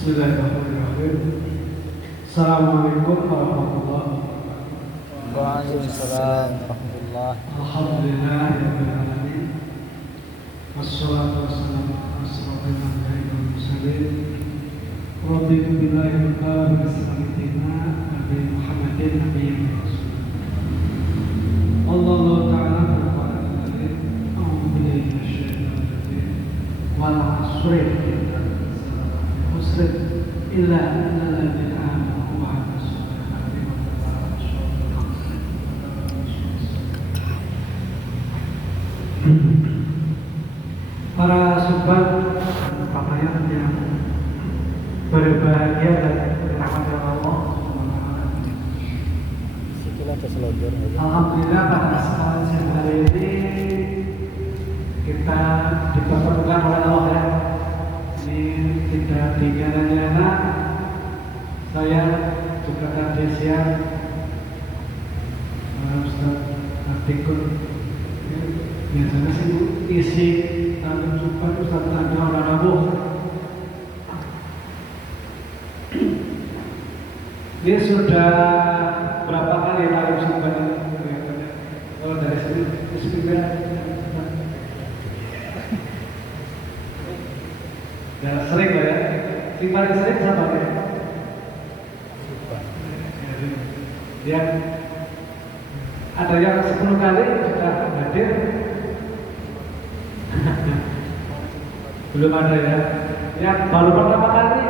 Bismillahirrahmanirrahim. Assalamualaikum warahmatullahi wabarakatuh. Waalaikumsalam warahmatullahi. Alhamdulillahirabbil alamin. Wassalatu wassalamu ala asyrofil anbiya'i wal mursalin. Raditu billahi rabban wa sallallahu Nabi Muhammadin nabiyyin rasul. Allah Ta'ala berfirman, "A'udzu billahi minasyaitonir rajim. Wal 'asri illa alladzina amanu wa 'amilus solihati wa para sobat pakaian yang berbahagia dan dirahmati Allah. Alhamdulillah pada kesempatan hari ini kita dipertemukan oleh Allah ya. Ini tidak dinyana-nyana. Saya juga tadi siang Ustaz Atikun biasanya sih isi dalam Jumat Ustaz ada orang Rabu. Ini sudah berapa kali dalam Jumat ini? Oh dari sini juga. Ya sering lah ya. Yang paling sering siapa ya? Yang ada yang 10 kali sudah hadir. Belum ada ya. Yang baru pertama kali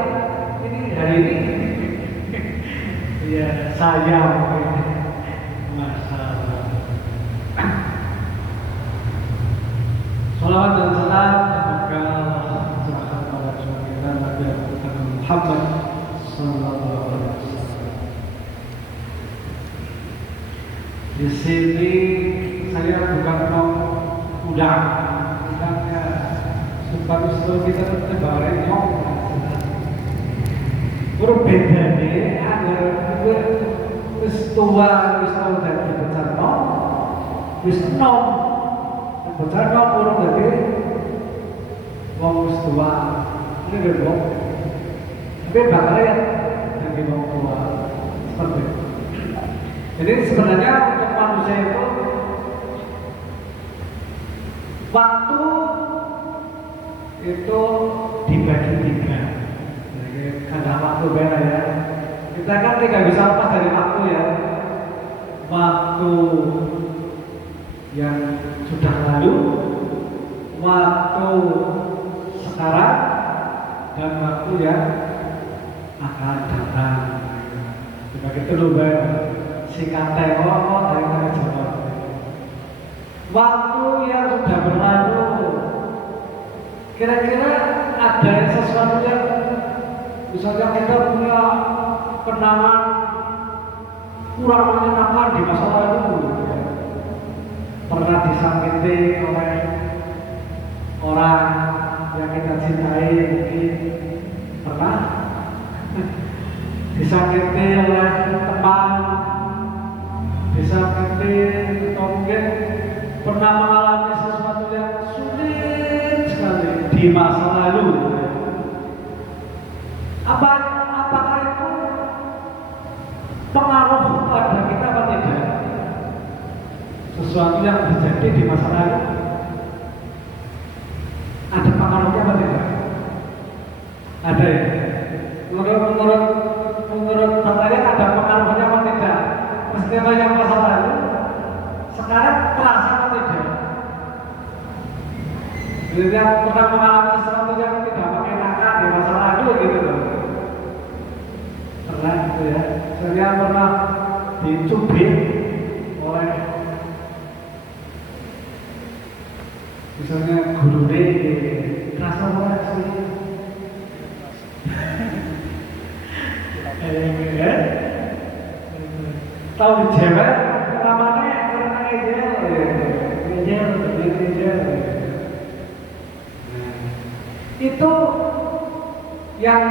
ini hari ini. Ya saya mungkin. Masalah. Salawat dan salam Muhammad sallallahu alaihi wasallam. Di sini saya bukan mau udangnya supaya kita terbaring nyok. Berbeda nih, ada wis tua dari besar no, wis nom, besar no kurang dari wong wis tua, ini berbeda. Tapi bakalnya yang di bawah tua seperti itu. Jadi sebenarnya untuk manusia itu waktu itu dibagi 3. Jadi ada waktu beda ya. Kita kan tidak bisa lepas dari waktu ya. Waktu yang sudah lalu, waktu sekarang, dan waktu yang akan datang. Sebagai terubah singkatnya dari kata Jawa. Waktu yang sudah berlalu, kira-kira ada sesuatu yang misalnya kita punya kenangan kurang menyenangkan di masa lalu, pernah disakiti oleh orang yang kita cintai, mungkin pernah disakiti oleh teman, disakiti atau mungkin pernah mengalami sesuatu yang sulit sekali di masa lalu. Apakah itu pengaruh pada kita atau tidak? Sesuatu yang terjadi di masa lalu ada pengaruhnya atau tidak? Ada ya? Menurut kalian ada pengaruhnya atau tidak? Peristiwa yang masa lalu sekarang terasa atau tidak? Jadi yang pernah mengalami sesuatu yang tidak mengenakan di masa lalu gitu loh. Pernah gitu ya. Saya pernah dicubit oleh misalnya guru terasa banget sih. Tahu di Jawa namanya karena ngejel. Itu yang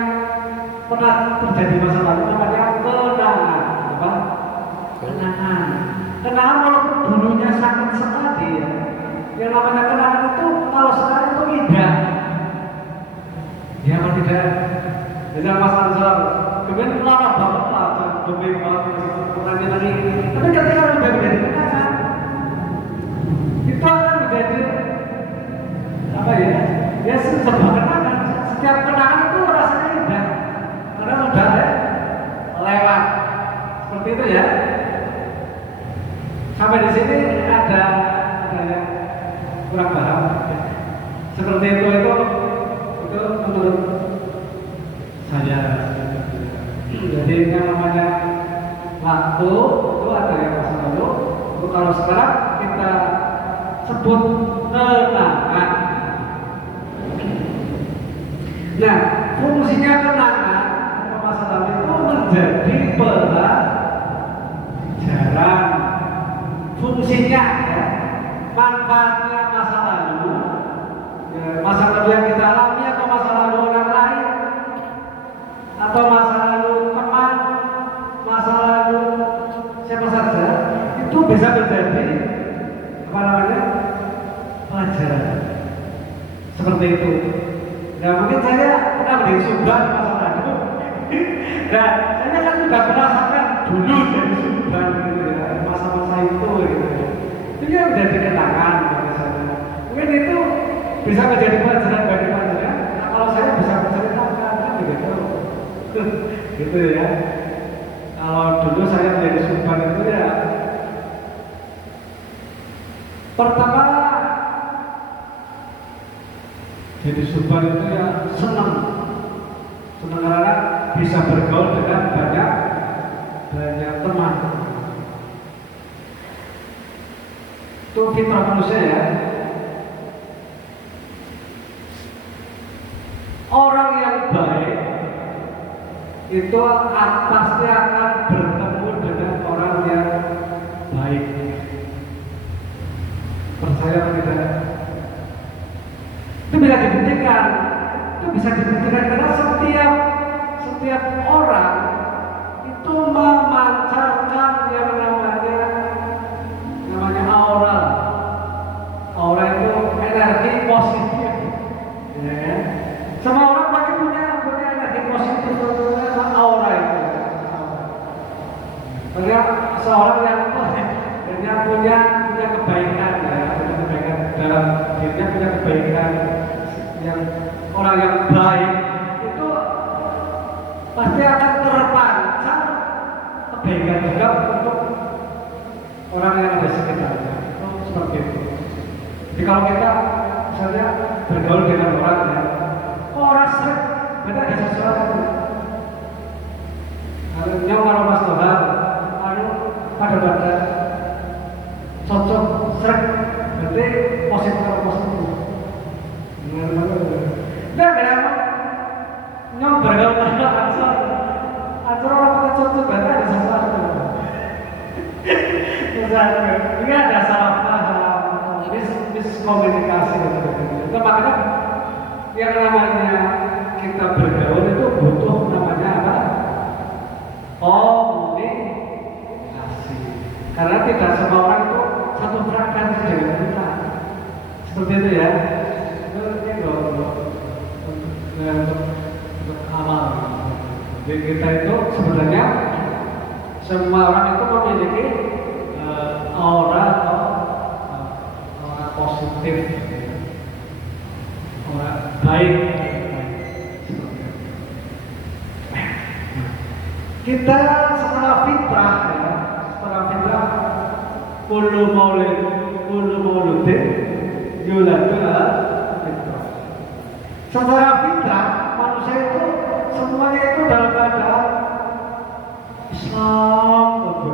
pernah terjadi masa lalu namanya kenangan, apa? Kenangan. Kenangan walaupun dulunya sakit sekali ya. Yang namanya kenangan itu kalau sekarang itu indah. Ya apa tidak? Jadi Mas Ansor, kemudian lama banget lah, domain banget pertanyaan lagi. Tapi ketika udah menjadi kenangan, itu akan menjadi apa ya? Ya sebuah kenangan. Setiap kenangan itu rasanya indah, karena udah lewat. Seperti itu ya. Sampai di sini ada yang kurang paham. Seperti itu menurut saya. Jadi yang namanya waktu itu ada yang masa lalu. Kalau sekarang kita sebut kenangan. Nah, fungsinya kenangan atau masa lalu itu menjadi pelajaran. Fungsinya ya, manfaatnya masa lalu, ya, masa lalu yang kita alami atau masa lalu orang lain, atau masa lalu teman, masa lalu siapa saja, itu bisa menjadi apa namanya pelajaran. Seperti itu. Nah mungkin saya pernah menjadi Subhan masa lalu. Nah saya kan sudah merasakan dulu dari Subhan gitu ya, masa-masa itu gitu. Itu kan menjadi kenangan bagi saya. Mungkin itu bisa menjadi pelajaran bagi saya. Nah kalau saya bisa menceritakan kan begitu. Gitu ya. Kalau dulu saya menjadi Subhan itu ya pertama jadi Subhan itu ya senang karena bisa bergaul dengan banyak teman. Itu fitrah manusia ya. Orang yang baik itu pasti akan bertemu dengan orang yang baik. Percaya atau tidak? Itu bisa dibuktikan. Itu bisa dibuktikan karena setiap orang itu memancarkan yang namanya aura. Aura itu energi positif. Ya. Semua orang pasti punya energi positif itu aura itu. Karena seorang yang punya kebaikan ya, punya kebaikan dalam dirinya, punya kebaikan yang orang yang baik itu pasti akan terpancar kebaikan juga untuk orang yang ada sekitarnya. Seperti itu. Jadi kalau kita misalnya bergaul dengan orang ya, orang sering beda ada sesuatu. Kalau Mas Tuhan, pada cocok sering, berarti positif atau positif. Nah, kenapa? Nyong bergaul dengan Ansor orang pada cocok berarti ada sesuatu. Ini ada salah paham, miskomunikasi itu makanya yang namanya kita bergaul itu butuh namanya apa? Komunikasi. Karena tidak semua orang itu satu frekuensi dengan kita. Seperti itu ya. Ini untuk amal. Jadi kita itu sebenarnya semua orang itu memiliki aura atau aura positif, aura baik. Kita setelah fitrah ya, kullu mauludin yuladu fitrah. Setelah fitrah manusia itu semuanya itu dalam keadaan Islam itu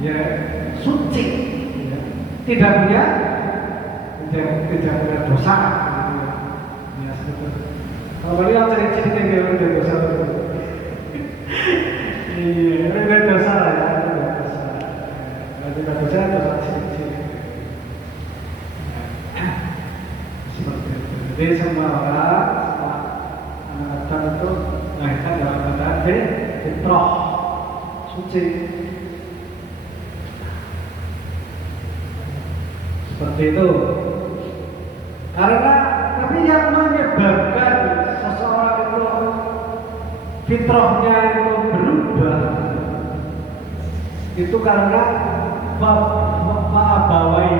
ya suci, ya. Tidak punya dosa. Ya, kalau dia ciri-ciri yang ada dosa itu, iya, ada dosa ya, ada dosa ciri-ciri. Seperti itu. Jadi semua orang, semua anak itu lahirkan dalam keadaan fitrah, suci. Seperti itu. Karena tapi yang menyebabkan fitrahnya itu berubah itu karena ma'abawai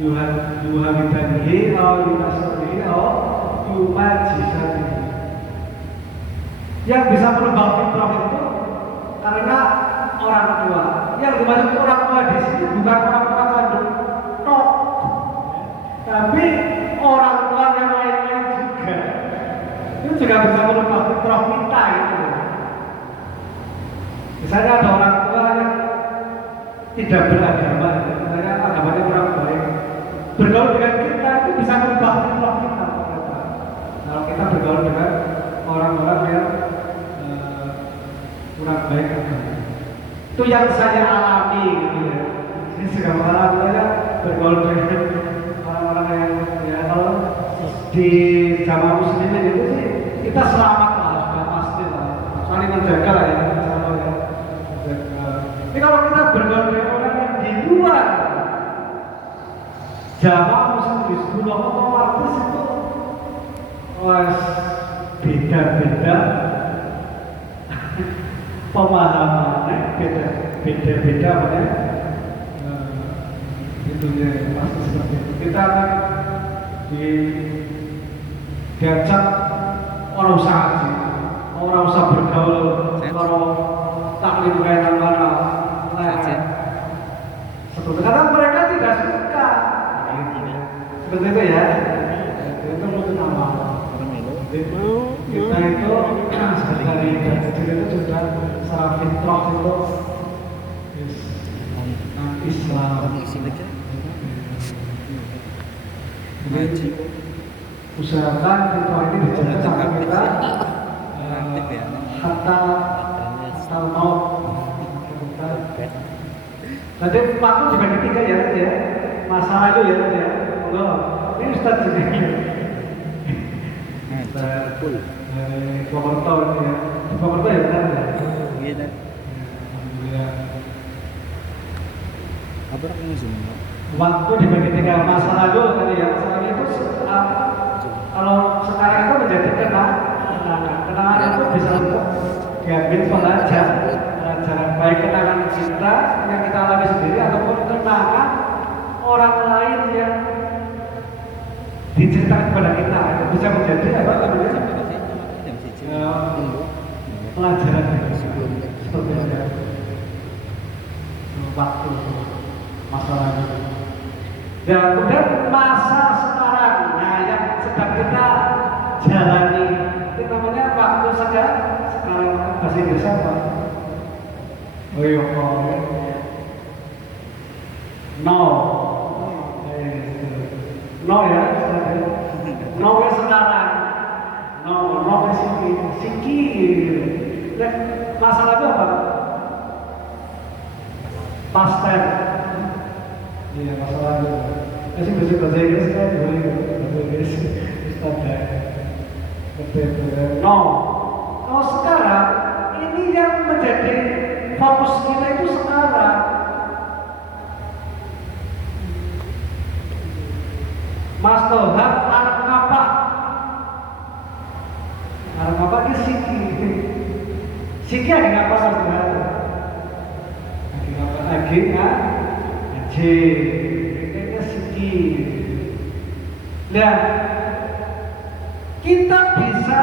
yuhamidanihi atau yunasurihi atau yumajisanihi. Yang bisa merubah fitrah itu karena orang tua. Yang dimaksud orang tua di sini bukan orang tua kandung tok, tapi orang tua yang lain-lain juga. Itu juga bisa merubah fitrah kita gitu. Misalnya ada orang tua yang tidak beragama, misalnya agamanya kurang baik, bergaul dengan kita itu bisa merubah fitrah kita. Kalau kita bergaul dengan orang-orang yang kurang baik, itu yang saya alami gitu ya. Ini juga mengalami saya bergaul dengan orang-orang yang ya kalau di jamaah muslimin itu sih kita selamat lah, sudah pasti lah, saling menjaga lah ya. Tapi kalau kita bergaul dengan orang yang di luar jamaah muslim, sebuah otomatis itu beda-beda pemahamannya, beda-beda apa ya? Itunya pasti seperti itu. Kita akan diajak orang usaha aja, orang usaha bergaul, kalau taklim kayak mana, seperti karena mereka tidak suka, seperti itu ya. Itu mungkin nama. Kita itu dari kecil itu sudah secara fitrah itu Islam. Jadi usahakan fitrah ini dijaga sampai kita hatta maut. Tadi waktu dibagi tiga ya, masa lalu ya. Allah, ini Ustaz juga. Pemantau ini ya, pemantau ya benar ya. Iya. Alhamdulillah. Apa ini semua? Waktu dibagi tiga, masa lalu tadi ya, masa lalu itu kalau sekarang itu menjadi kenangan itu bisa untuk diambil pelajaran baik kenangan kita yang kita alami sendiri ataupun kenangan orang lain yang diceritakan kepada kita, itu bisa menjadi apa namanya pelajaran seperti ada waktu masa lalu. Dan kemudian masa sekarang, nah yang sedang kita jalani itu namanya waktu sekarang bahasa Inggris apa? Oh iya, no ya, no ya sekarang, no ya siki. Nah, masalah itu apa? Past tense. Iya, masalah itu. Masih bisa bahasa Inggris kan? Boleh bahasa Inggris. Standar. No. Kalau sekarang ini yang menjadi fokus kita itu sekarang. Mas Tohar, anak apa? Anak apa ke Siki? Siki ada ngapa Mas Tohar? Lagi ngapa? Lagi J. Ini Siki. Nah, kita bisa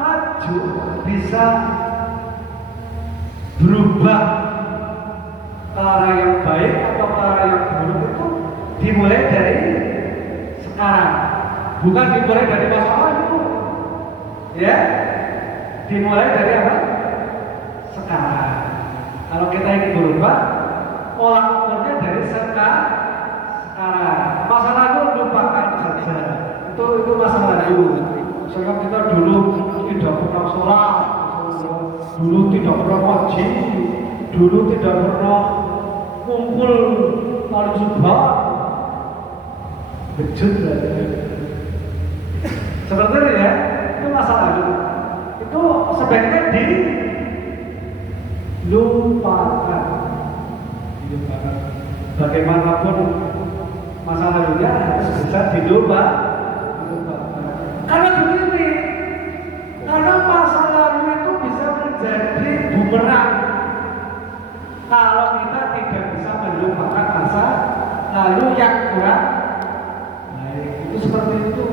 maju, bisa berubah ke arah yang baik atau ke arah yang buruk itu dimulai dari sekarang, bukan dimulai dari masa lalu, ya, dimulai dari apa? Sekarang. Kalau kita ingin berubah, pola ukurnya dari sekarang. Masa lalu lupakan saja. Itu masa lalu. Misalkan kita dulu tidak pernah sholat, dulu tidak pernah wajib, dulu tidak pernah kumpul paling subah. Bejut lah. Sebenarnya ya, itu masalah itu. Itu sebaiknya dilupakan. Bagaimanapun masa lalunya harus bisa dilupakan. Karena begini, karena masa lalu seperti itu.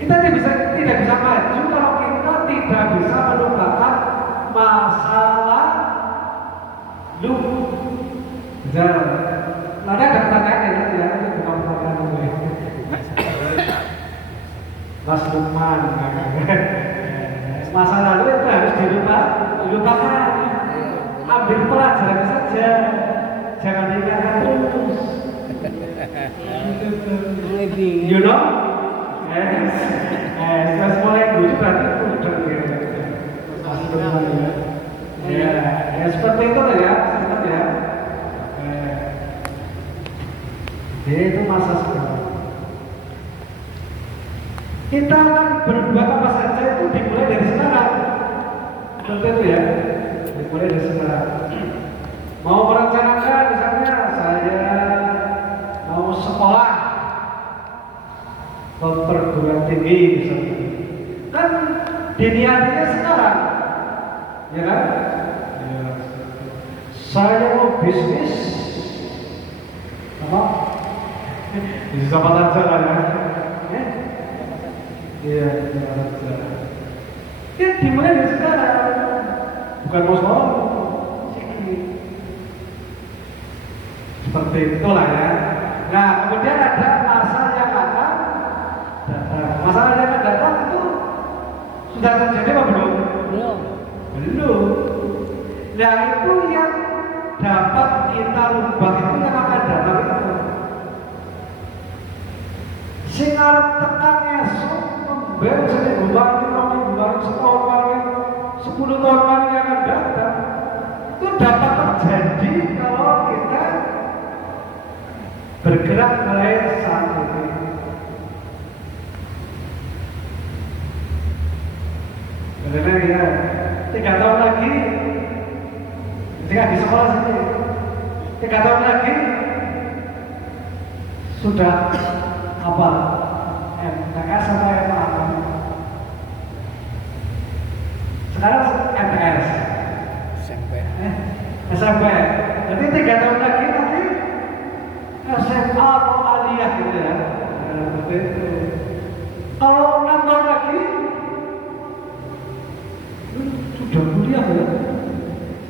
Kita tidak bisa maju kalau kita tidak bisa melupakan masalah lalu. Jangan. Ada pertanyaan ya nanti ya, itu bukan pertanyaan gue. Mas Lukman. Masa lalu itu harus dilupakan. Ambil pelajaran saja. Jangan diingatkan terus. You know? Yes, mulai dulu berarti udah Mas Lukman ya. Ya, seperti itu ya, seperti ya. Itu masa sekarang. Kita akan berbuat apa saja itu dimulai dari sekarang. Seperti itu ya, dimulai dari sekarang. Mau merencanakan misalnya saya mau sekolah ke perguruan tinggi misalnya, kan diniatinya sekarang, ya kan? Ya. Saya mau bisnis apa? Bisa apa saja lah ya. Iya, ya dimulai dari sekarang, bukan mau sekolah. Seperti itulah ya. Nah, kemudian ada masa yang akan datang. Masa yang akan datang itu sudah terjadi apa belum? Belum. Nah, itu yang dapat kita rubah itu yang akan datang itu. Sing arep tekan esuk memben seminggu lagi, 2 minggu lagi, setahun lagi, 10 tahun lagi yang akan datang itu dapat terjadi kalau kita bergerak mulai saat ini. Karena ya 3 tahun lagi ketika di sekolah sini 3 tahun lagi sudah apa? MTS atau apa? Sekarang MTS SMP. Jadi 3 tahun lagi nanti SMA atau aliyah gitu ya. Seperti itu. Kalau 6 tahun lagi sudah kuliah ya.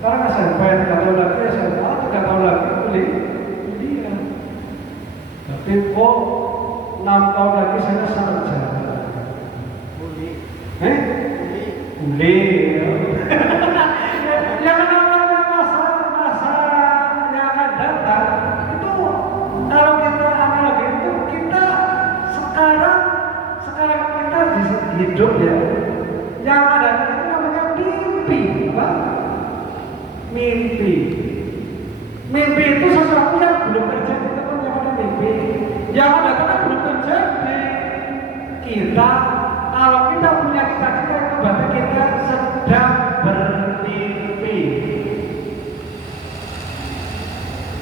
Sekarang SMP 3 tahun lagi SMA, 3 tahun lagi kuliah. Tapi kok 6 tahun lagi saya sarjana. Boleh. Yang namanya masa yang akan datang itu kalau kita analogi itu kita sekarang kita hidup ya. Yang akan datang itu namanya mimpi, Pak. Mimpi itu sesuatu yang belum terjadi, teman namanya mimpi. Yang akan datang kan belum terjadi. Kalau kita punya cita-cita itu berarti kita sedang bermimpi.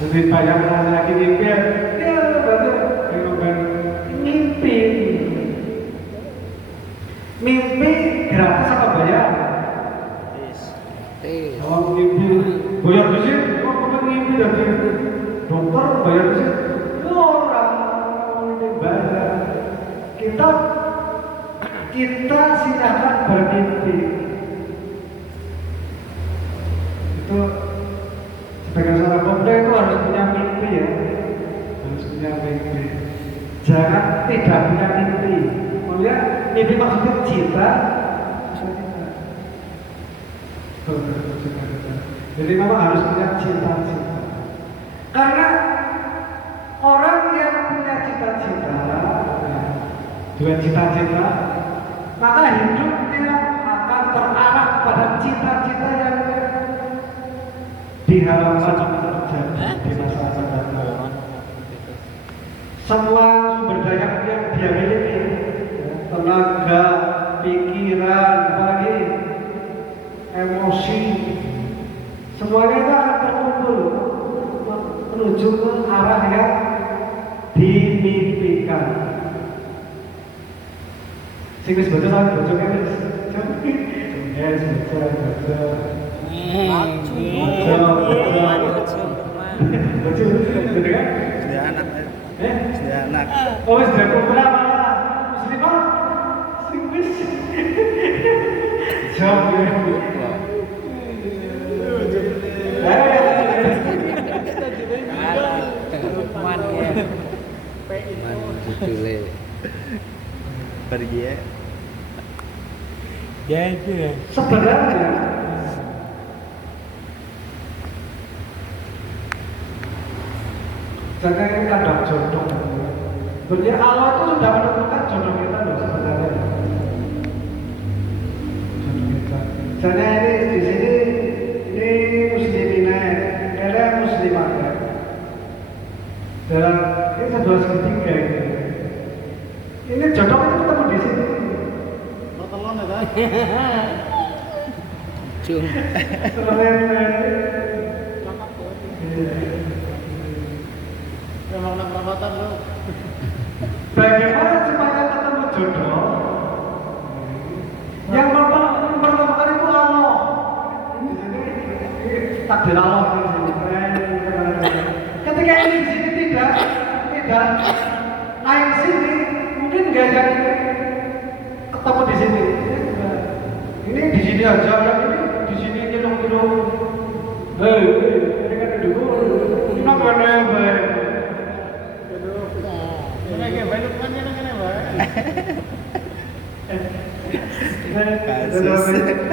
Jadi bayangkan lagi mimpi, ya berarti mimpi. Mimpi gratis apa bayar? Kalau mimpi bayar di sini, kok kita mimpi dari dokter bayar di sini? Orang ini bayar. Kita silakan bermimpi. Itu sebagai seorang pemuda itu harus punya mimpi ya. Harus punya mimpi. Jangan tidak punya mimpi. Maksudnya mimpi maksudnya cita. Jadi memang harus punya cita-cita. Karena orang yang punya cita-cita, dengan cita-cita, maka hidupnya akan terarah pada cita-cita yang diharapkan terjadi di masa akan datang. Semua sumber daya yang dia miliki, tenaga, pikiran, apalagi emosi, semuanya itu akan terkumpul menuju ke arah yang dimimpikan. Sing wis baca kan baca kan wis. Ya wis baca. Baca. Sudah anak. Sudah anak. Oh wis udah putra malah. Pergi ya. Jadi. Sebenarnya jangan ini kadang jodoh. Berarti Allah itu sudah menentukan jodoh kita loh sebenarnya. Jodoh kita. Misalnya ini di sini ini muslimina, ada muslimat ya. Dan ini sebelah segitiga gitu. Ini jodoh itu ketemu di sini. Lo telon ya kan? Cung. Memang nak perawatan lo. Bagaimana supaya ketemu jodoh? Yang pertama kali itu Allah. Takdir Allah di sini. Ketika ini di sini tidak naik sini, mungkin nggak jadi ketemu di sini. Ini di sini aja, yang ini di sini nyelung. Hei, ini kan dulu. Ini apa nih?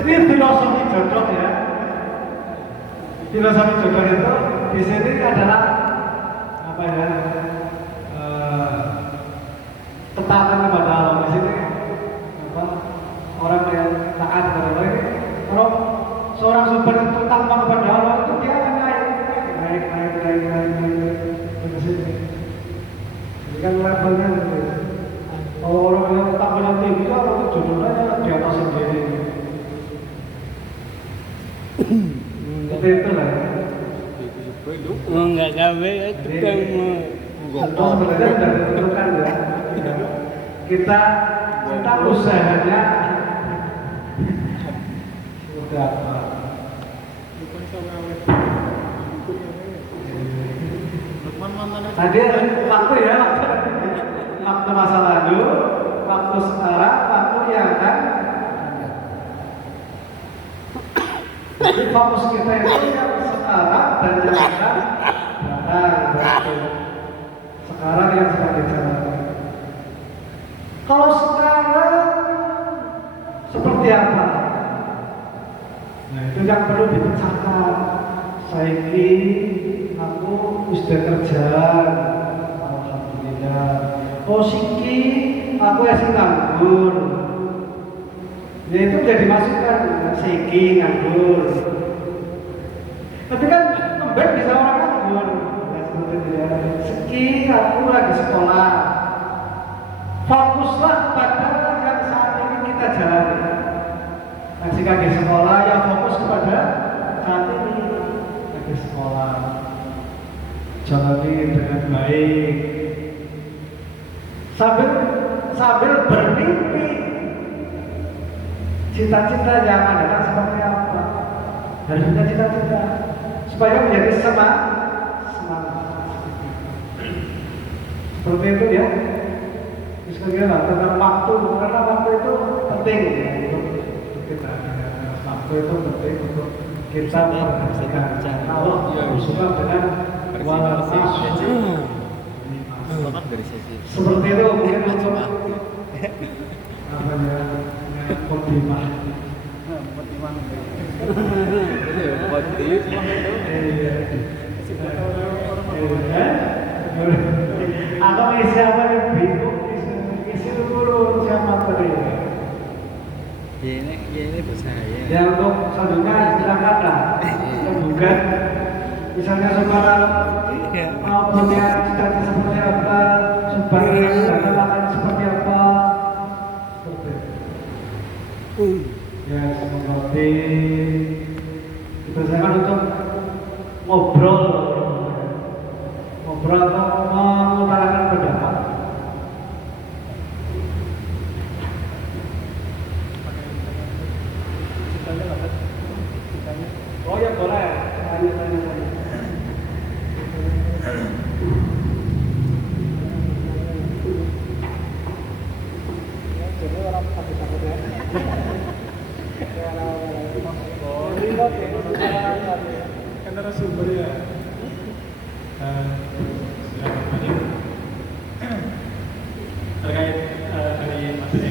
Ini filosofi jodoh ya. Filosofi jodoh itu di sini adalah apa ya? Ketaatan kepada Allah di sini. Apa? Orang yang taat kepada Allah ini. Kalau seorang super itu tanpa kepada Allah itu dia akan naik ke sini. Ini kan levelnya gitu. Kalau orang yang tampilnya tinggi itu orang itu jodohnya di atas sendiri. Seperti itulah. Enggak gawe ketemu. Tentu sebenarnya sudah ditentukan ya. Kita usahanya sudah apa? Tadi waktu ya, waktu masa lalu, waktu sekarang, waktu yang akan. Jadi fokus kita itu yang sekarang dan yang akan datang. Sekarang yang sedang dijalankan. Kalau sekarang seperti apa? Nah itu yang perlu dipecahkan. Saiki aku sudah kerja, alhamdulillah. Oh siki aku masih nganggur. Ya itu jadi masukan. Siki nganggur. Tapi kan kembali bisa orang nganggur. Nah, seperti itu ya. Siki aku lagi sekolah. Fokuslah pada yang saat ini kita jalani. Nah, jika di sekolah ya fokus kepada saat ini di sekolah. Jalani dengan baik. Sambil bermimpi cita-cita yang ada kan seperti apa? Harus punya cita-cita supaya menjadi semangat. Seperti itu ya. Misalnya tentang waktu, karena waktu itu penting ya, untuk kita. Waktu itu penting untuk kita memperhatikan. Kalau suka dengan seperti itu mungkin untuk apa ya? Khotimah. Aku isi apa yang bingung, isi dulu siapa materi. Ya ini buat saya. Ya untuk selanjutnya silakan lah. Bukan misalnya saudara mau punya cita-cita seperti apa, saudara akan seperti apa. Ya seperti kita usahakan untuk ngobrol atau mengutarakan pendapat. Oh ya boleh, tanya. Jadi orang takut ya. Kan narasumber ya. Terkait dari materi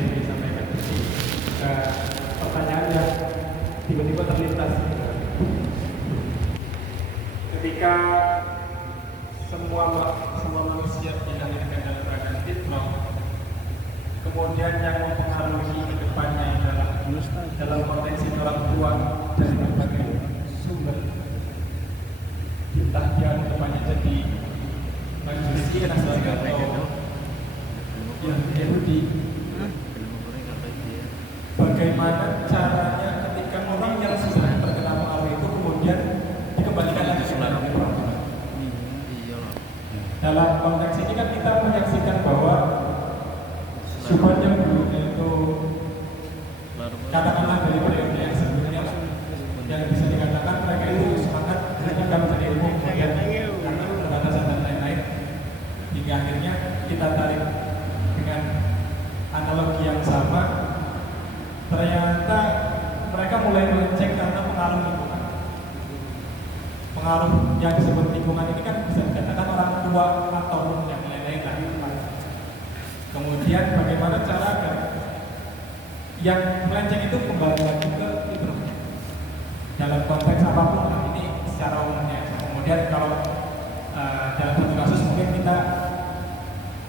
kemudian yang mempengaruhi ke depannya adalah dalam konteks ini orang tua dari berbagai sumber, entah dia ke depannya jadi majusi atau yang Yahudi. Bagaimana caranya ketika orang yang sudah terkena pengaruh itu kemudian dikembalikan lagi ke dalam Tuhan? Dalam konteks ini kan kita menyaksikan bahwa Subhan yang dulunya itu katakanlah dari periode yang sebelumnya yang bisa dikatakan mereka itu semangat ketika mencari ilmu, kemudian karena keterbatasan dan lain-lain hingga akhirnya kita tarik dengan analogi yang sama, ternyata mereka mulai melenceng karena pengaruh lingkungan. Pengaruh yang disebut lingkungan ini kan bisa dikatakan orang tua atau yang lain-lain lah. Kemudian bagaimana cara agar yang melenceng itu kembali lagi ke fitrah dalam konteks apapun lah, ini secara umumnya. Kemudian kalau dalam satu kasus mungkin kita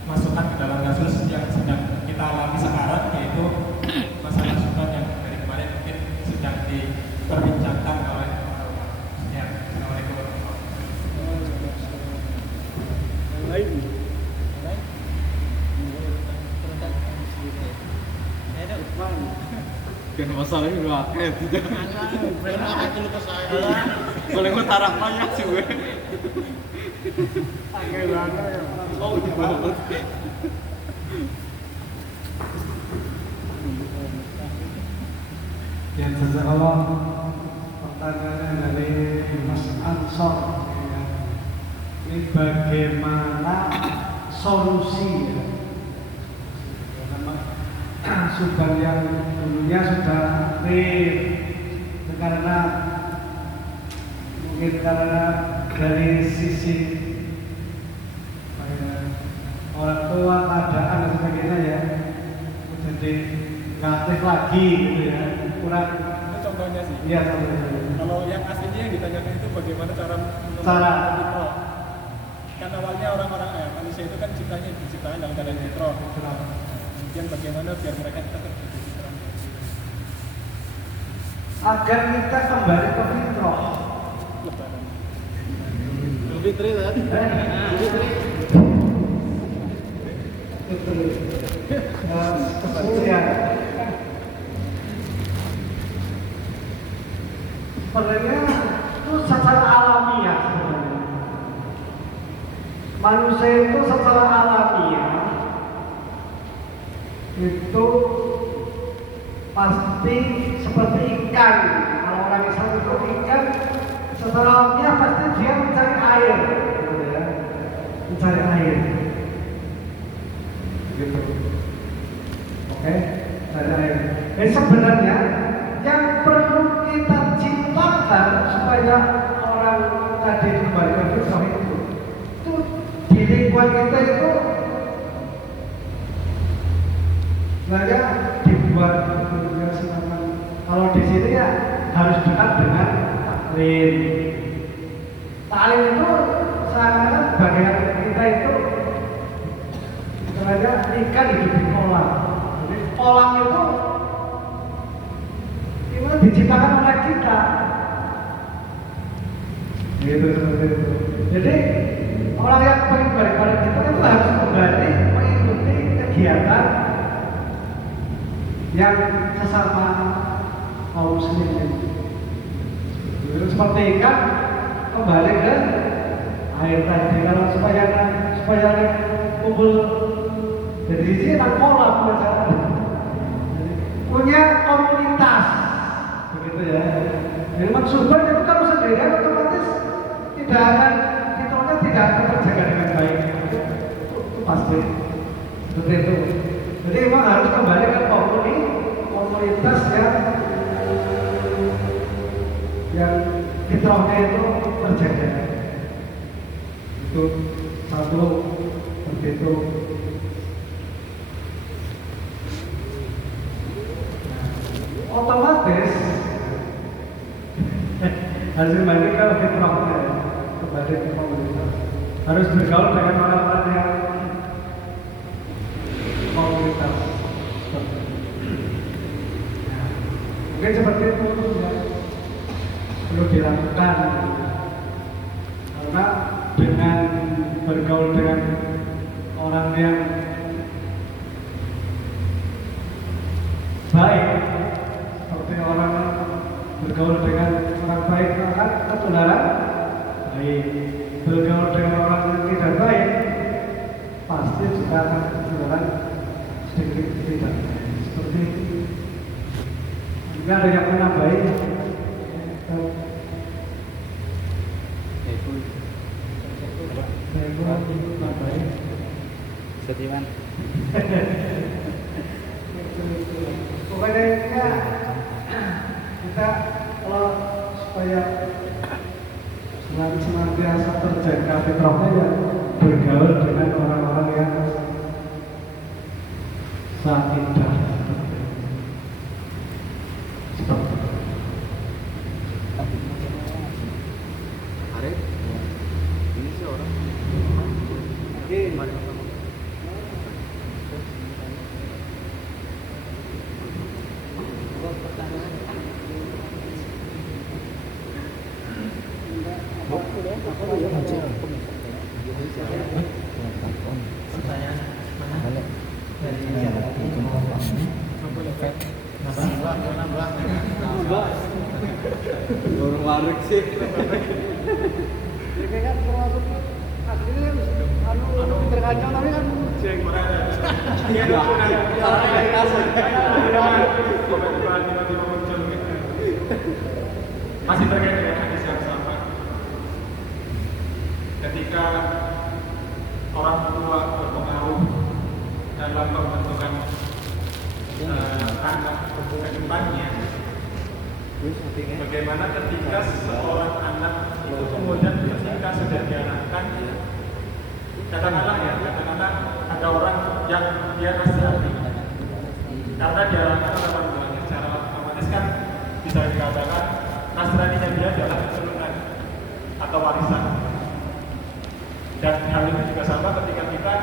masukkan ke dalam kasus yang sedang kita alami sekarang, yaitu masalah Subhan yang dari kemarin mungkin sedang diperbincangkan oleh ya. Assalamualaikum warahmatullahi kan masalahnya udah akeh tidak boleh ngetarah banyak sih gue akeh banget ya oh banget Yang seseorang pertanyaan dari Mas Ansor ya. Ini bagaimana solusi ya? Subhan yang dulunya sudah karena mungkin karena dari sisi orang tua, keadaan dan sebagainya ya, jadi kreatif lagi gitu ya, kurang. Itu contohnya sih. Iya, contohnya. Kalau yang aslinya yang ditanyakan itu bagaimana cara fitro. Kan awalnya orang-orang manusia itu kan diciptakan dalam keadaan fitro. Kemudian bagaimana biar mereka tetap fitro? Agar kita kembali ke fitrah. Lebaran. Fitri kan Kemudian sebenarnya itu secara alamiah sebenarnya. Manusia itu secara alamiah itu pasti seperti ikan. Kalau orang Islam itu ikan secara alamiah pasti dia mencari air, gitu ya, mencari air. Gitu. Oke, mencari air. Jadi sebenarnya yang perlu kita ciptakan supaya orang tadi kembali ke fitrah itu di lingkungan kita itu sebenarnya dibuat kalau di sini ya harus dekat dengan taklim. Taklim itu seakan-akan bagian kita itu sebenarnya ikan hidup di kolam. Jadi kolam itu diciptakan oleh kita. Gitu seperti itu. Jadi orang yang pengen balik-balik kita itu harus kembali mengikuti kegiatan yang sesama kaum muslimin. Seperti ikan kembali ke air tadi. Kalau supaya kumpul dari sini kan kolam punya komunitas, begitu ya. Jadi maksudnya itu kalau sendirian otomatis tidak akan terjaga dengan baik. Itu pasti seperti itu. Jadi memang harus kembali ke komunitas yang fitrahnya itu terjaga. Itu satu seperti itu. Otomatis harus kembali ke fitrahnya, kembali ke komunitas. Harus bergaul dengan orang-orang yang komunitas. Mungkin seperti itu ya, perlu dilakukan karena dengan bergaul dengan orang yang baik, seperti orang bergaul dengan orang baik akan ketularan baik, bergaul dengan orang yang tidak baik pasti juga akan ketularan sedikit tidak baik. Seperti itu. Jika ada yang pernah baik, baik. Setiwan. Pokoknya kita kalau supaya senantiasa terjaga fitrahnya ya bergaul dengan orang-orang yang sakinah seperti itu. Arif, ini sih orang. Baru warik sih. Jadi kan termasuk aslinya anu terkacau tapi kan Cek mana? Iya, orang yang kasar. Tiba-tiba muncul gitu. Masih terkait dengan hadis yang sama. Ketika orang tua berpengaruh dalam pembentukan anak ke depannya, bagaimana ketika seorang anak itu kemudian ketika sudah diarahkan, katakanlah ada orang yang dia Nasrani, karena diarahkan oleh orang tuanya secara otomatis kan bisa dikatakan Nasraninya dia adalah keturunan atau warisan. Dan hal itu juga sama ketika kita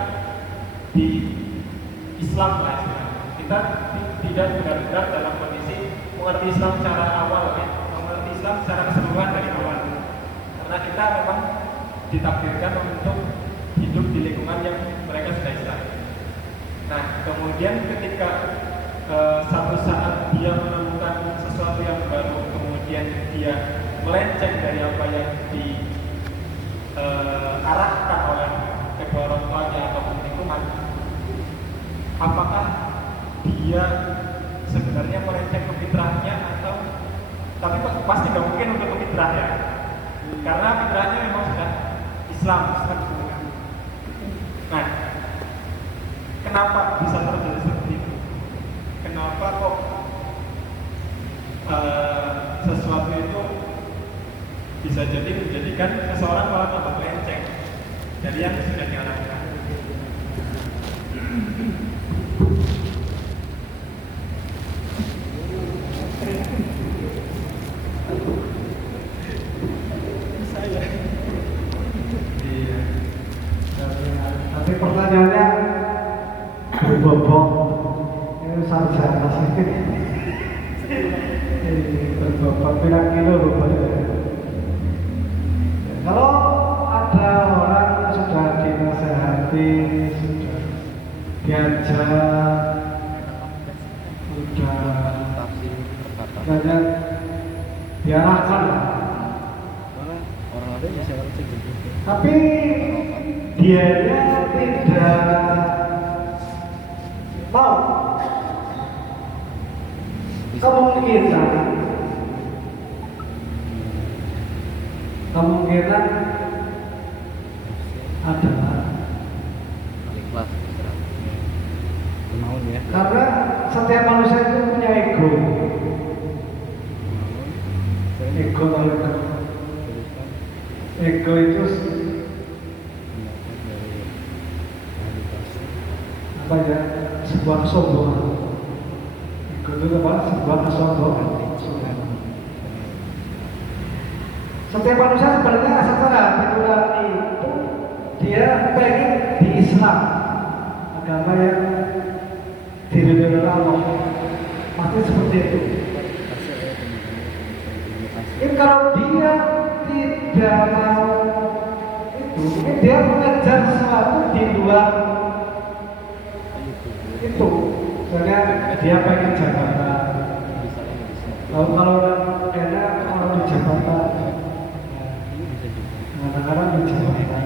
di Islam lah, kita tidak benar-benar dalam kondisi mengerti Islam secara awal, ya, mengerti Islam secara keseluruhan dari awal. Karena kita memang ditakdirkan untuk hidup di lingkungan yang mereka sudah Islam. Nah, kemudian ketika satu saat dia menemukan sesuatu yang baru, kemudian dia melenceng dari apa yang diarahkan oleh kedua orang tuanya ataupun lingkungan, apakah dia sebenarnya melenceng ke fitrahnya atau, tapi pasti nggak mungkin untuk ke fitrah ya, karena fitrahnya memang sudah Islam. Nah, kenapa bisa terjadi seperti itu? Kenapa kok sesuatu itu bisa jadi menjadikan seseorang malah tambah melenceng dari yang sudah diarahkan? Tapi pertanyaannya berbobot, ini sarjana sih. Berbobot berapa kilo bobotnya? Kalau ada orang sudah dinasehati, sudah diajak, sudah banyak diarahkan, Orang ada bisa ngerti gitu. tapi dianya tidak mau, kemungkinan adalah Ikhlas. Mau ya. karena setiap manusia itu punya ego itu apa ya, sebuah kesombongan. Ego itu apa? Sebuah kesombongan. Setiap manusia sebenarnya secara nurani itu dia pengen di Islam, agama yang diridhoi oleh Allah, pasti seperti itu. Ini kalau dia tidak mau itu, ini dia mengejar sesuatu di luar itu. Misalnya dia pengen jabatan. Lalu kalau karena orang di jabatan, kadang-kadang di jabatan.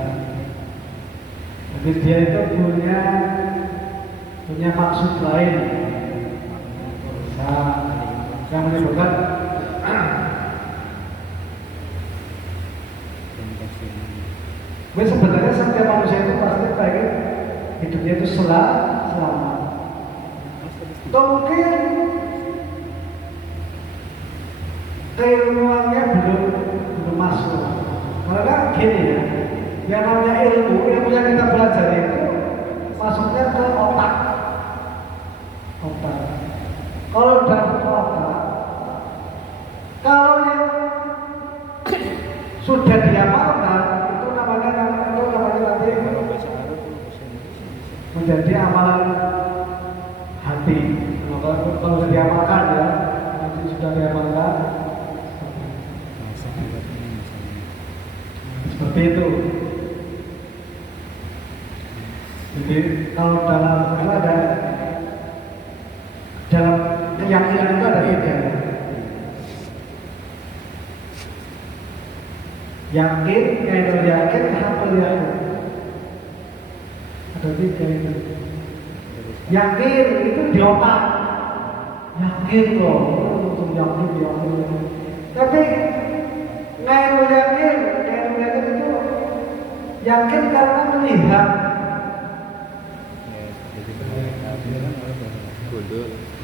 Jadi dia itu punya maksud lain. Nah, yang menyebabkan sebenarnya setiap manusia itu pasti pengen hidupnya itu selamat. Atau mungkin keilmuannya belum masuk. Karena gini ya, yang namanya ilmu yang kita pelajari itu masuknya ke otak. Kalau dalam otak, kalau yang sudah diamalkan itu namanya nanti menjadi amalan hati. Kalau sudah diamalkan ya, nanti sudah diamalkan seperti itu. Jadi kalau dalam keyakinan itu ada tiga. Yakin, yakin, hakul yakin. Ada tiga itu. Yakin itu di otak. Yakin kok, untuk yakin. Tapi ngairul yakin itu yakin karena melihat.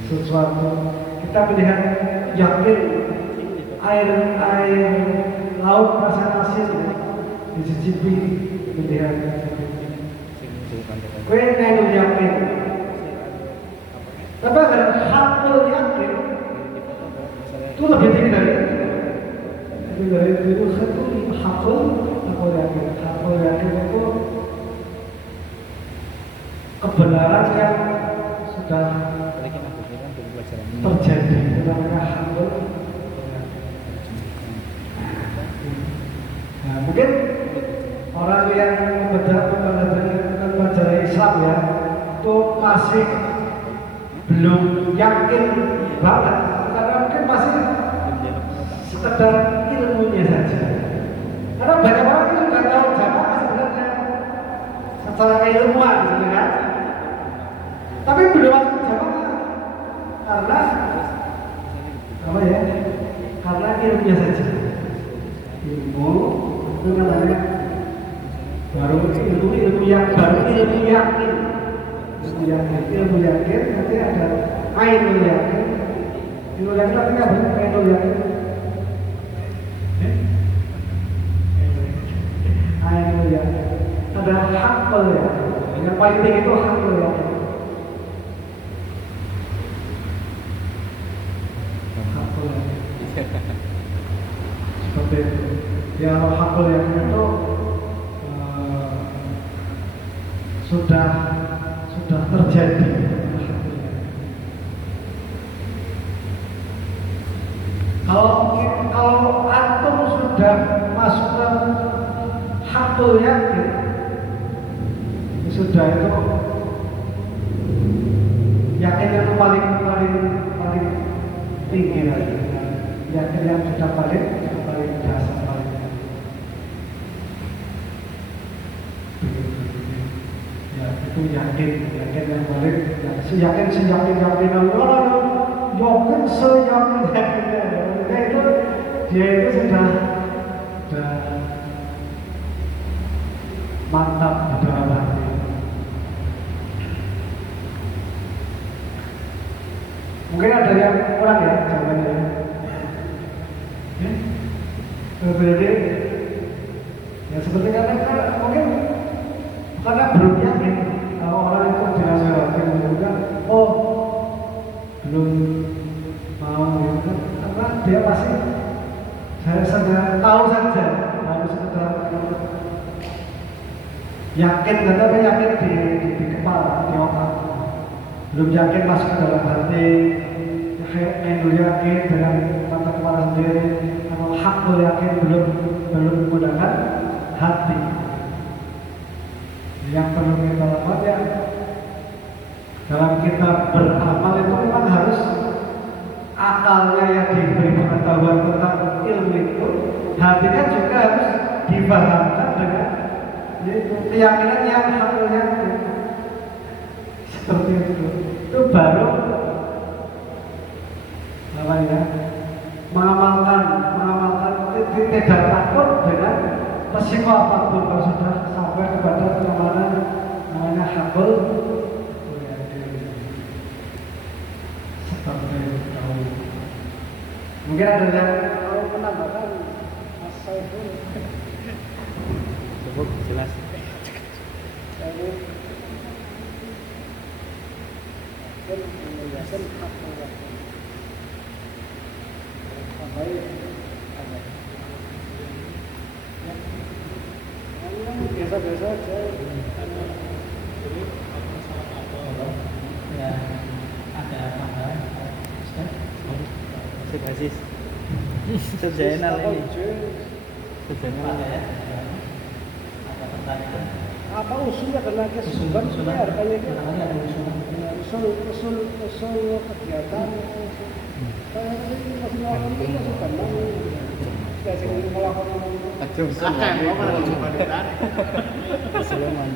Sesuatu kita melihat yakin air laut rasa asin dicicipi melihat kue ngairul yakin. Tapi kalau hakul yakin itu lebih tinggi dari itu hakul yakin itu kebenaran yang sudah terjadi. Itu namanya hakul. Nah, mungkin orang yang mempelajari Islam ya itu masih belum yakin banget karena mungkin masih sekedar ilmunya saja. Karena banyak orang itu sudah tahu jamaah sebenarnya secara keilmuan, kan? Tapi belum masuk jamaah karena apa ya? Karena ilmunya saja. Ilmu itu namanya baru ilmu yang baru ilmu yakin. Ilmu yakin nanti ada ainul yakin. Ilmu yakin artinya apa? Ainul yakin. Ainul yakin. Ada hakul yakin. Yang paling tinggi itu hakul yakin. Hakul yakin. Seperti itu. Ya hakul yakin itu sudah terjadi. Kalau antum sudah masuk ke hakul yakin, sudah itu yakin yang paling tinggi lagi. Yakin yang sudah paling dasar paling. Ya itu yakin yang paling seyakin itu dia itu sudah mantap di dalam hati. Mungkin ada yang kurang ya jawabannya. Berarti ya seperti karena mungkin karena belum yakin kalau orang itu dinasihati juga belum mau gitu kan, karena dia pasti saya saja tahu saja harus sekedar yakin, tapi yakin di kepala, di otak, belum yakin masuk ke dalam hati. Nendul yakin dengan kata kepala sendiri, kalau hakul yakin belum menggunakan hati. Yang perlu kita lakukan ya dalam kita beramal itu memang harus akalnya yang diberi pengetahuan tentang ilmu itu, hatinya juga harus dipahamkan dengan yaitu keyakinan yang hakulnya seperti itu baru apa ya mengamalkan tidak takut dengan resiko apapun kalau sudah sampai kepada namanya hakul seperti itu. Mungkin ada yang mau menambahkan asal itu Cukup jelas. menjelaskan hakul apa ya biasa-biasa aja. Ya, ada tambahan. Sebasis. Sejenal ini. Sejenal Ya. Ada pertanyaan. Apa usulnya karena kesusulan sebenarnya harganya itu Namanya ada usulan. usul kegiatan saya ini masih ngomong itu masih gampang saya sering melakukan Acung semua. Sulaiman.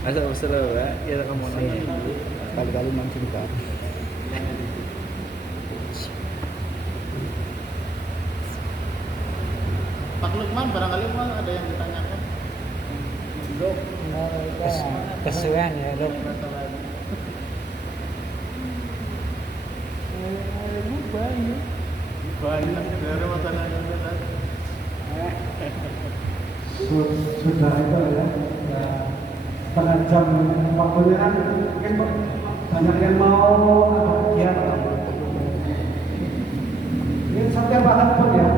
Masa usul ya, kita kamu nanya kali-kali mancing kan. Pak Lukman barangkali Pak ada yang ditanyakan. Kesuwen ya, Dok. Banyak dari masalahnya. sudah itu ya setengah jam waktunya kan mungkin banyak yang mau ada kegiatan ini setiap bahan pun ya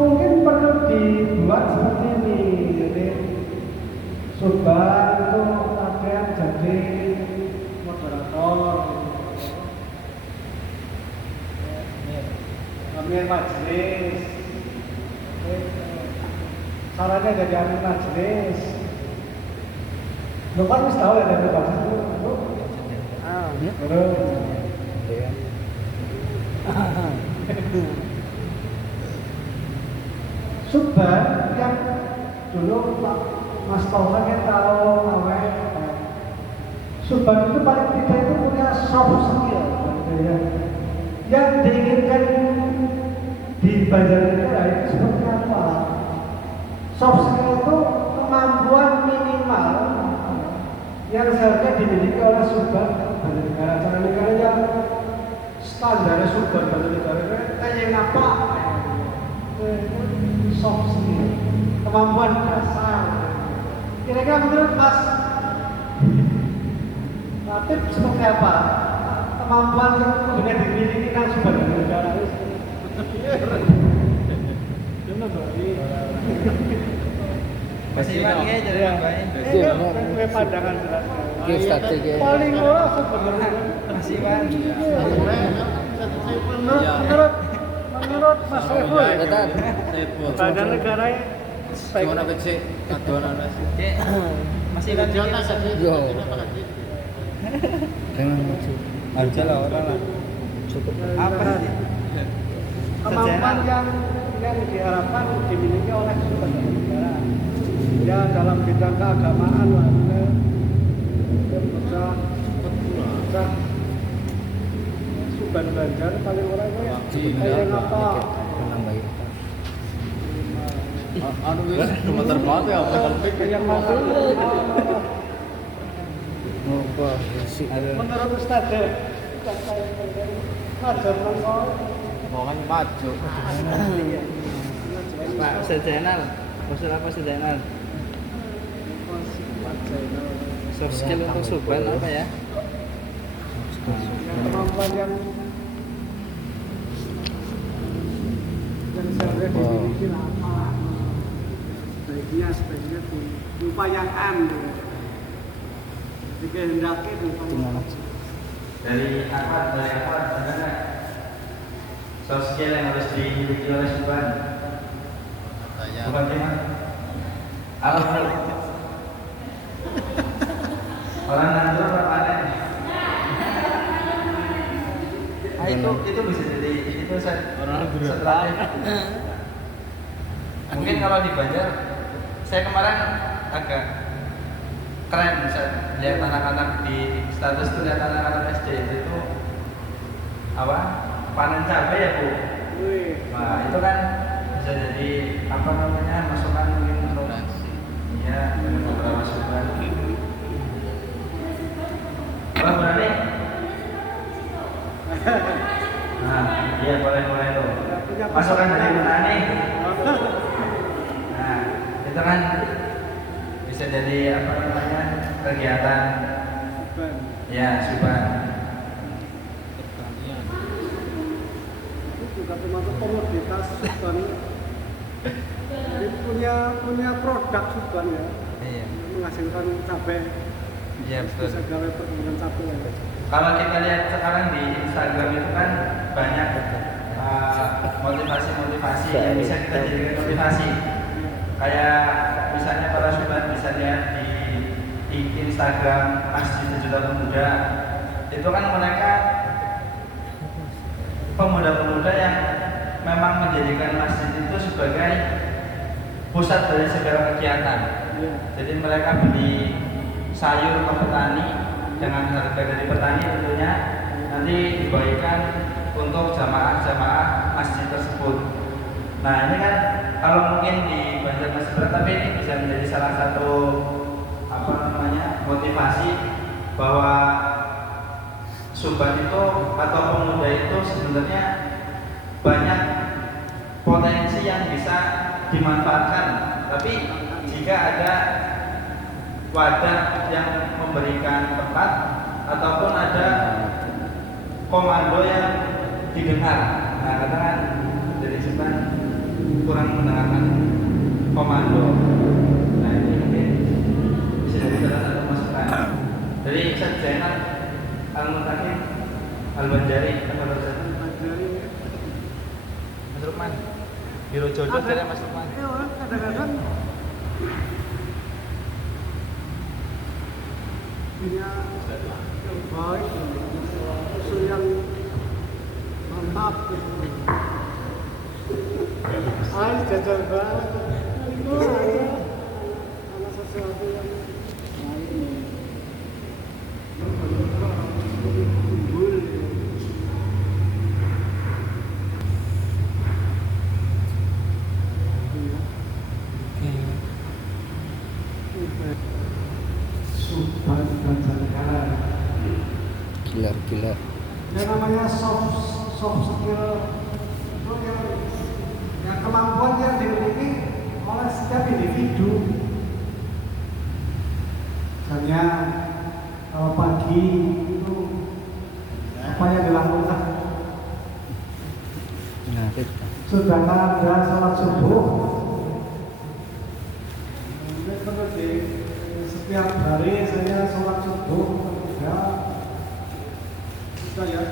mungkin perlu dibuat seperti ini jadi Subhan itu ada jadi moderator amir majelis sarannya jadi amir majelis lu kan mesti tahu ya dari majelis lu terus Subhan yang dulu Pak Mas Taufan yang tahu awet Subhan itu paling tidak itu punya soft skill gitu ya. Yang diinginkan di Banjarnegara itu seperti apa? Soft skill itu kemampuan minimal yang seharusnya dimiliki oleh Subhan Banjarnegara. Cara negaranya standar Subhan Banjarnegara kayak apa? Soft skill, kemampuan dasar. Kira-kira menurut Mas Latif seperti apa? Kemampuan yang benar dimiliki kan Subhan Banjarnegara. Masih pakai jadi ngapain? Ini pandangan jelas. Paling ora sebenarnya. Masih Pak. Menurut Mas Saiful, Banjarnegara Gimana kecil? Adonan nasi. Masih lanjut. Yo. Dengan maksud aja lah orang lah. Cukup apa sih? kemampuan yang diharapkan dimiliki oleh Subhan Banjarnegara. Ya dalam bidang keagamaan lah, dia bisa Subhan Banjar paling orang itu kayak apa? Anu wis komentar banget ya Yang mana? Apa sih? Menurut Ustaz deh, ngajar nongol. mau kan maju. Pak Sejenal. Maksud apa Sejenal? Soft skill untuk Subhan apa ya? Kemampuan yang seharusnya dimiliki lah apa? Sebaiknya diupayakan. dikehendaki Tinggal aja. dari apa ada nggak soft skill yang harus dimiliki oleh Subhan? Katanya Bukan cuma apa orang nandur apa panen? Ah, itu bisa jadi itu setelah mungkin kalau di Banjar saya kemarin agak keren bisa lihat anak-anak di status tuh, lihat anak-anak SD itu apa panen cabai ya Bu. Nah itu kan bisa jadi apa namanya masukan mungkin untuk ya dengan beberapa masukan. Kalau berani? Nah iya boleh tuh. Masukan dari petani. Nah itu kan bisa jadi apa namanya kegiatan ya Subhan. itu juga termasuk komoditas Subhan. Jadi punya produk Subhan ya, Iya. menghasilkan cabai. Iya betul. Bisa gawe perkebunan cabai ya. Kalau kita lihat sekarang di Instagram itu kan banyak motivasi-motivasi yang bisa kita jadikan motivasi. Kayak misalnya para Subhan bisa lihat di Instagram Masjid Sejuta Pemuda. Itu kan mereka pemuda-pemuda yang memang menjadikan masjid itu sebagai pusat dari segala kegiatan. Jadi mereka beli sayur ke petani dengan harga dari petani tentunya nanti dibagikan untuk jamaah-jamaah masjid tersebut. Nah ini kan kalau mungkin di Banjar masih berat, tapi ini bisa menjadi salah satu apa namanya motivasi bahwa Subhan itu atau pemuda itu sebenarnya banyak potensi yang bisa dimanfaatkan, tapi jika ada wadah yang memberikan tempat ataupun ada komando yang didengar. Nah katakan dari Subhan kurang mendengarkan komando. Nah ini mungkin bisa jadi salah satu masukan dari Ustaz Zainal Al-Mutakim Al-Banjari atau Ustaz Mas Lukman Biro Jodoh dari Mas Lukman. Iya, kadang-kadang punya yang baik, usul yang mantap gitu. Ayo jajan banget. Itu ada sesuatu yang timbul. Subhan Banjarnegara. Gila. Yang namanya soft skill itu yang kemampuan yang dimiliki oleh setiap individu. Misalnya kalau pagi itu apa yang dilakukan? Nah, itu. Sudah ada salat subuh. Ini terus di setiap hari saya sholat subuh ya. Saya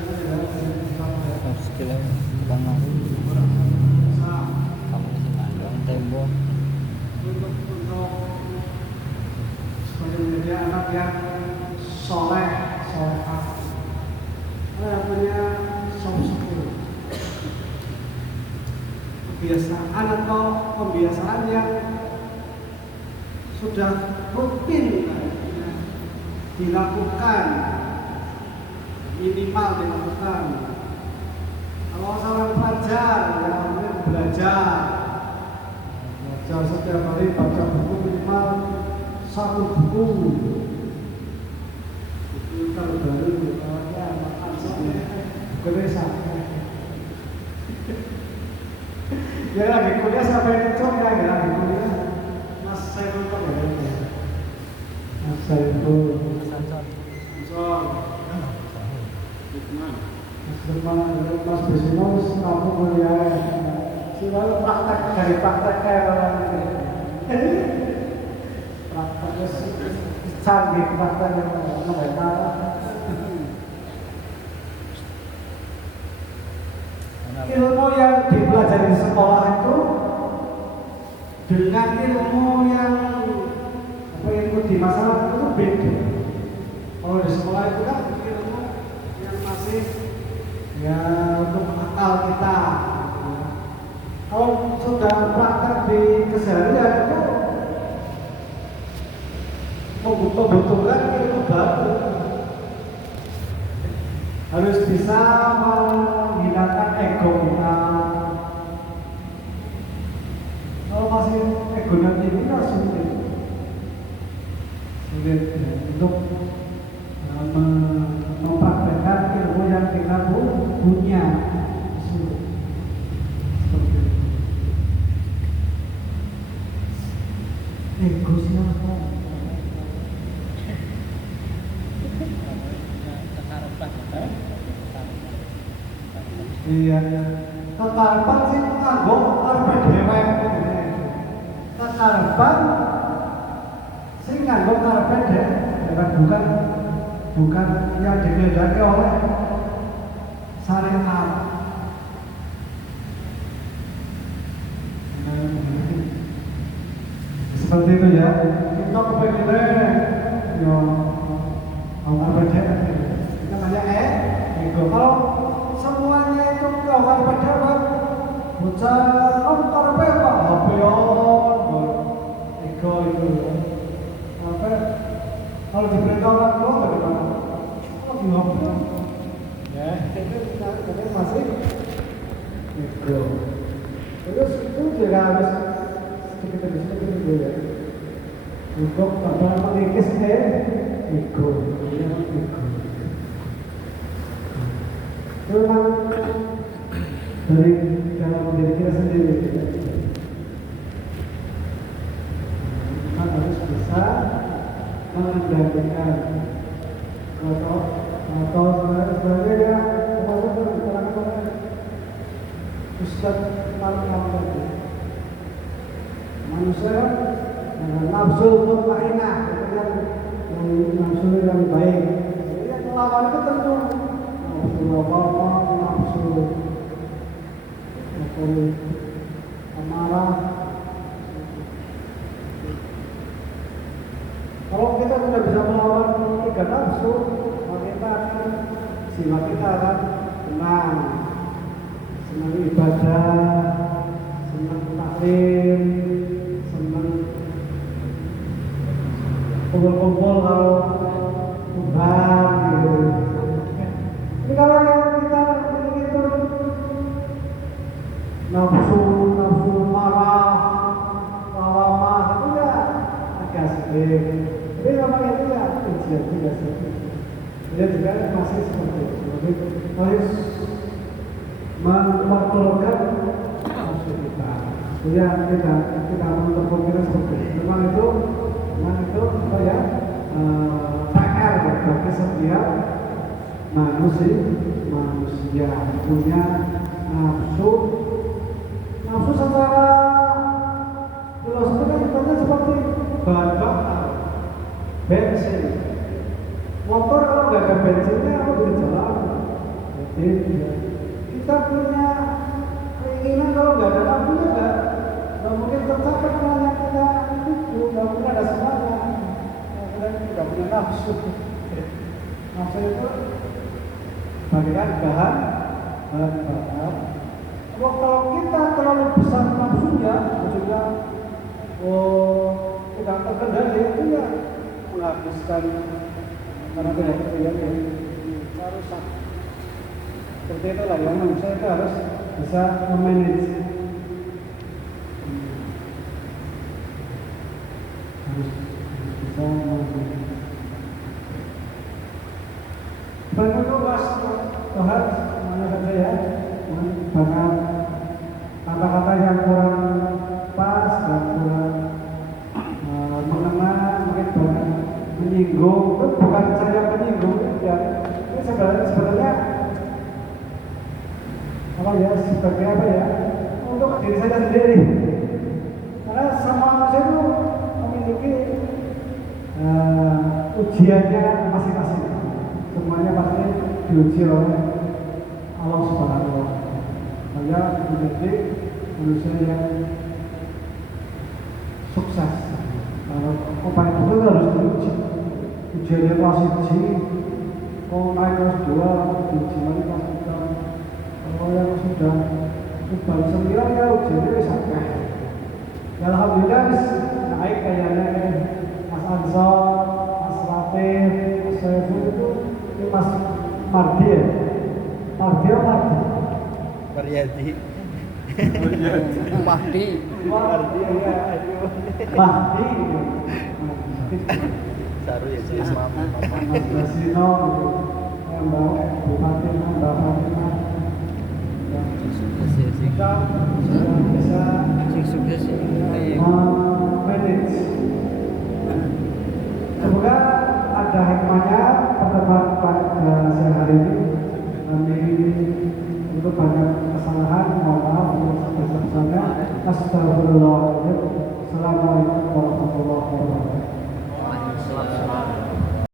Skill Bang Maru. Kamu di Mandang tembok. untuk sebagai menjadi anak yang soleh. Saya punya soft skill, kebiasaan atau pembiasaan yang sudah rutin dilakukan, minimal dilakukan. Kalau seorang pelajar yang belajar setiap hari baca buku minimal 1 buku. Itu kalau baru ya makan sampai geresan. Ya lagi kuliah sampai cocok ya lagi kuliah. Mas saya lupa ya. Mas saya lupa. Mas Besinus kamu kuliah. Selalu praktek dari praktek kayak orang ini. Prakteknya canggih kekuatan yang mereka. Ilmu yang dipelajari di sekolah itu dengan ilmu yang ilmu di masyarakat itu beda. Kalau di sekolah itu kan ilmu yang masih ya untuk akal kita. Kalau sudah praktek di keseharian itu membutuhkan ilmu baru. Harus bisa menghilangkan ego kita. Kalau masih egonya tinggi harus sulit ya, untuk mempraktekkan ilmu yang kita punya. Seperti ego siapa? Iya, kekarepan sih nganggo karepe dhewe. Kekarepan sing nganggo karepe dhewe bukan yang dikehendaki oleh syariat. Seperti itu ya. Kita kepengen yo karepe dhewe. Itu namanya ego. Kalau semuanya itu kawan pejabat bocah karepe apa HP-on ego itu apa kalau diperintah orang tua bagaimana? Oh di HP ya itu masih ego. Terus itu juga harus sedikit dulu ya untuk mengikis ego. Memang dari dalam diri kita sendiri kita harus bisa mengendalikan atau sebenarnya kemarin Ustaz Marham manusia dengan nafsu mutmainah nafsu yang baik. Jadi yang melawan itu tentu nafsu amarah. Kalau kita sudah bisa melawan tiga nafsu, maka kita akan jiwa kita akan senang ibadah, senang taklim, senang kumpul-kumpul kalau Tuhan gitu. Ini kalau kita begitu nafsu marah, lawamah itu ya agak sedih. Tapi memang itu ya ujian juga sih. Dia juga masih seperti itu. Harus mempertolongkan nafsu kita. Ya kita menutup seperti itu. Memang itu apa ya? PR bagi setiap manusia punya nafsu secara filosofi kan seperti bahan bakar bensin. Motor kalau nggak ada bensinnya apa bisa jalan? Jadi kita punya keinginan kalau nggak ada nafsunya nggak mungkin tercapai yang kita itu nggak mungkin ada semangat. Kita tidak punya nafsu. Nafsu itu bagikan bahan bakar. Kalau kita terlalu besar nafsunya, maksudnya tidak terkendali itu ya menghabiskan karena tidak terkendali rusak. Seperti itulah yang manusia itu harus bisa memanage. Harus bisa memanage. Banyak bahas mana saja ya, banyak kata-kata yang kurang pas dan kurang mengena, mungkin banyak menyinggung. Itu bukan saya menyinggung ya, ini sebenarnya apa ya, sebagai apa ya, untuk diri saya sendiri. Karena sama manusia itu memiliki ujiannya masing-masing. Semuanya pasti diuji oleh Allah Subhanahu wa Ta'ala. Saya menjadi manusia yang sukses. Kalau upaya itu harus diuji. Ujiannya kelas 1, kalau naik kelas 2, diuji lagi kelas 3. Kalau yang sudah ubah 9 ya ujiannya sampai. Ya alhamdulillah naik kayaknya Mas Ansor, Mas Latif, Mas Saiful itu Mas Mardi ya? Mardi apa Mardi? Variati. Mahdi. Mardi ya, aduh. Mahdi. Saru ya sih, mama. Mas Basino, Mbak Bupati, Mbak Fatimah. Sukses ya sih. Kita sudah bisa Sukses ya. manage. Semoga ada hikmahnya pertemuan pada siang hari ini. Kami untuk banyak kesalahan, mohon maaf untuk sebesar-besarnya. Astagfirullahaladzim. Assalamualaikum warahmatullahi wabarakatuh.